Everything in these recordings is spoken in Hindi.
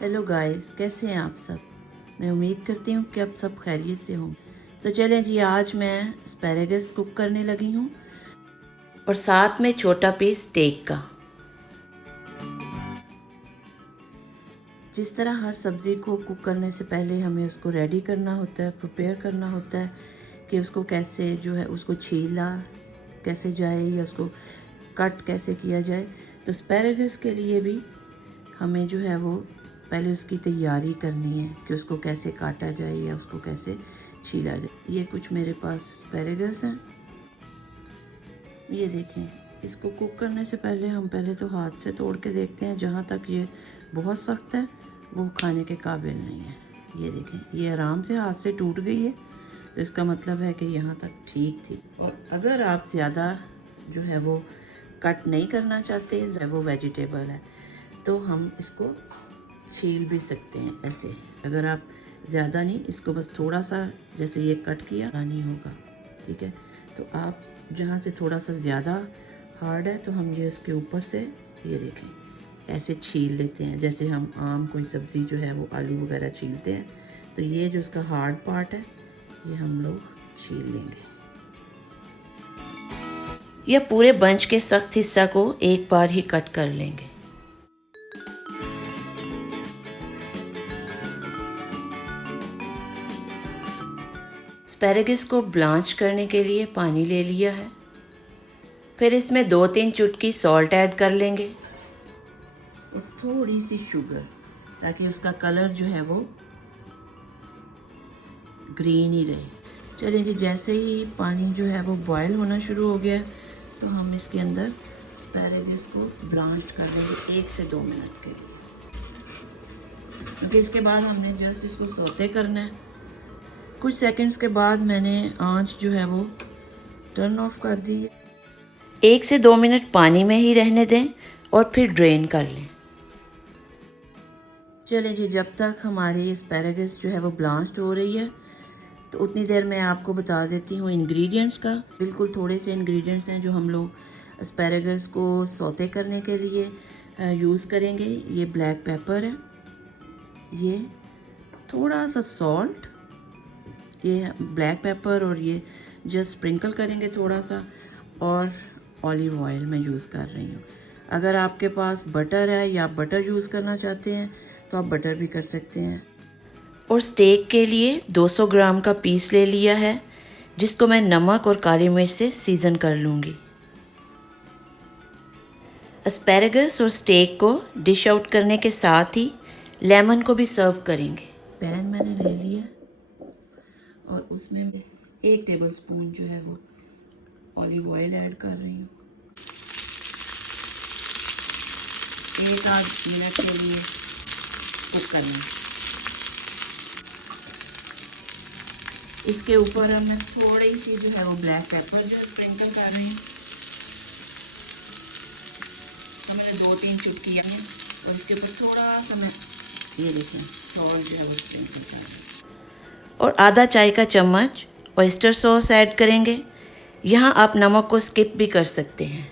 हेलो गाइस, कैसे हैं आप सब। मैं उम्मीद करती हूँ कि आप सब खैरियत से हों। तो चलें जी, आज मैं एस्पैरेगस कुक करने लगी हूँ और साथ में छोटा पीस स्टेक का। जिस तरह हर सब्ज़ी को कुक करने से पहले हमें उसको रेडी करना होता है, प्रिपेयर करना होता है कि उसको कैसे जो है उसको छीला कैसे जाए या उसको कट कैसे किया जाए, तो एस्पैरेगस के लिए भी हमें जो है वो पहले उसकी तैयारी करनी है कि उसको कैसे काटा जाए या उसको कैसे छीला जाए। ये कुछ मेरे पास एस्पैरेगस हैं, ये देखें। इसको कुक करने से पहले हम पहले तो हाथ से तोड़ के देखते हैं, जहाँ तक ये बहुत सख्त है वो खाने के काबिल नहीं है। ये देखें, ये आराम से हाथ से टूट गई है, तो इसका मतलब है कि यहाँ तक ठीक थी। और अगर आप ज़्यादा जो है वो कट नहीं करना चाहते, वो वेजिटेबल है, तो हम इसको छील भी सकते हैं ऐसे। अगर आप ज़्यादा नहीं, इसको बस थोड़ा सा जैसे ये कट किया नहीं होगा, ठीक है। तो आप जहाँ से थोड़ा सा ज़्यादा हार्ड है तो हम ये इसके ऊपर से ये देखें ऐसे छील लेते हैं, जैसे हम आम कोई सब्ज़ी जो है वो आलू वगैरह छीलते हैं। तो ये जो इसका हार्ड पार्ट है ये हम लोग छील लेंगे। या पूरे बंच के सख्त हिस्सा को एक बार ही कट कर लेंगे। एस्पैरेगस को ब्लांच करने के लिए पानी ले लिया है, फिर इसमें 2-3 चुटकी सॉल्ट ऐड कर लेंगे और थोड़ी सी शुगर, ताकि उसका कलर जो है वो ग्रीन ही रहे। चलिए जी, जैसे ही पानी जो है वो बॉयल होना शुरू हो गया तो हम इसके अंदर एस्पैरेगस को ब्लांच कर देंगे 1 से 2 मिनट के लिए, क्योंकि इसके बाद हमने जस्ट इसको सौते करना है। कुछ सेकंड्स के बाद मैंने आंच जो है वो टर्न ऑफ कर दी है। 1 से 2 मिनट पानी में ही रहने दें और फिर ड्रेन कर लें। चलें जी, जब तक हमारी एस्पैरेगस जो है वो ब्लांच्ड हो रही है तो उतनी देर मैं आपको बता देती हूँ इंग्रेडिएंट्स का। बिल्कुल थोड़े से इंग्रेडिएंट्स हैं जो हम लोग एस्पैरेगस को सौते करने के लिए यूज़ करेंगे। ये ब्लैक पेपर है, ये थोड़ा सा सॉल्ट, ये ब्लैक पेपर, और ये जस्ट स्प्रिंकल करेंगे थोड़ा सा, और ऑलिव ऑयल मैं यूज़ कर रही हूँ। अगर आपके पास बटर है या आप बटर यूज़ करना चाहते हैं तो आप बटर भी कर सकते हैं। और स्टेक के लिए 200 ग्राम का पीस ले लिया है, जिसको मैं नमक और काली मिर्च से सीज़न कर लूँगी। एस्पैरेगस और स्टेक को डिश आउट करने के साथ ही लेमन को भी सर्व करेंगे। पैन मैंने ले लिया और उसमें 1 टेबलस्पून जो है वो ऑलिव ऑयल ऐड कर रही हूँ। 1-8 मिनट के लिए कुक करना। इसके ऊपर अब मैं थोड़ी सी जो है वो ब्लैक पेपर जो स्प्रिंकल कर रही हूँ। मैंने 2-3 चुटकी हैं और इसके ऊपर थोड़ा सा मैं ये देखें सॉल्ट जो है वो स्प्रिंकल कर रही हूँ। और आधा चाय का चम्मच ऑयस्टर सॉस ऐड करेंगे। यहाँ आप नमक को स्किप भी कर सकते हैं।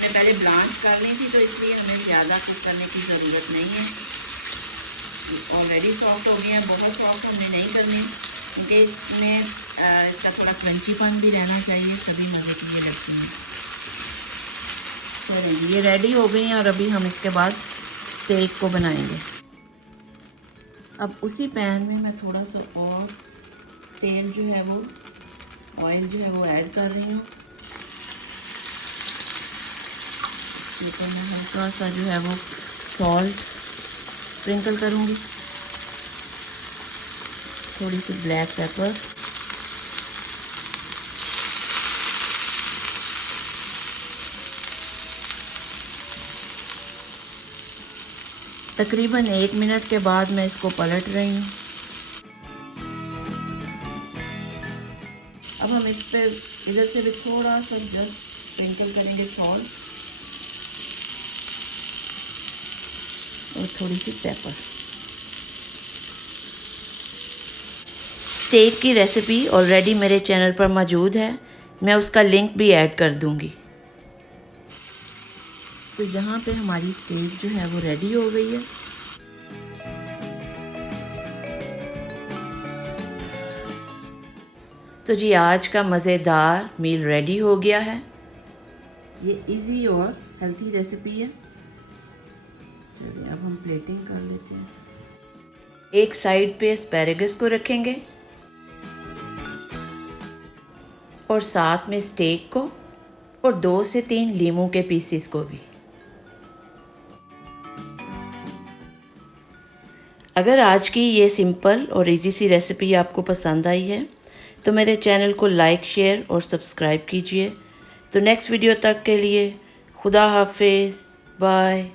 मैं पहले ब्लांच कर ली थी तो इसलिए हमें ज़्यादा कुक करने की ज़रूरत नहीं है। ऑलरेडी सॉफ्ट हो गई हैं, बहुत सॉफ्ट हमने नहीं करनी, क्योंकि इसमें इसका थोड़ा क्रंचीपन भी रहना चाहिए, तभी मज़े की ये लगती है। चलिए, ये रेडी हो गई हैं और अभी हम इसके बाद स्टेक को बनाएंगे। अब उसी पैन में मैं थोड़ा सा और तेल जो है वो ऑयल जो है वो ऐड कर रही हूँ। लेकिन मैं हल्का सा जो है वो सॉल्ट स्प्रिंकल करूँगी, थोड़ी सी ब्लैक पेपर, तकरीबन 1 मिनट के बाद मैं इसको पलट रही हूँ। अब हम इस पर इधर से भी थोड़ा सा जस्ट स्प्रिंकल करेंगे सॉल्ट और थोड़ी सी पेपर। स्टेक की रेसिपी ऑलरेडी मेरे चैनल पर मौजूद है, मैं उसका लिंक भी ऐड कर दूंगी। तो यहाँ पे हमारी स्टेक जो है वो रेडी हो गई है। तो जी आज का मज़ेदार मील रेडी हो गया है। ये इजी और हेल्थी रेसिपी है। चलिए अब हम प्लेटिंग कर लेते हैं। एक साइड पे एस्पैरेगस को रखेंगे और साथ में स्टेक को और 2 से 3 लीमू के पीसेस को भी। अगर आज की ये सिंपल और इजी सी रेसिपी आपको पसंद आई है तो मेरे चैनल को लाइक, शेयर और सब्सक्राइब कीजिए। तो नेक्स्ट वीडियो तक के लिए खुदा हाफिज़, बाय।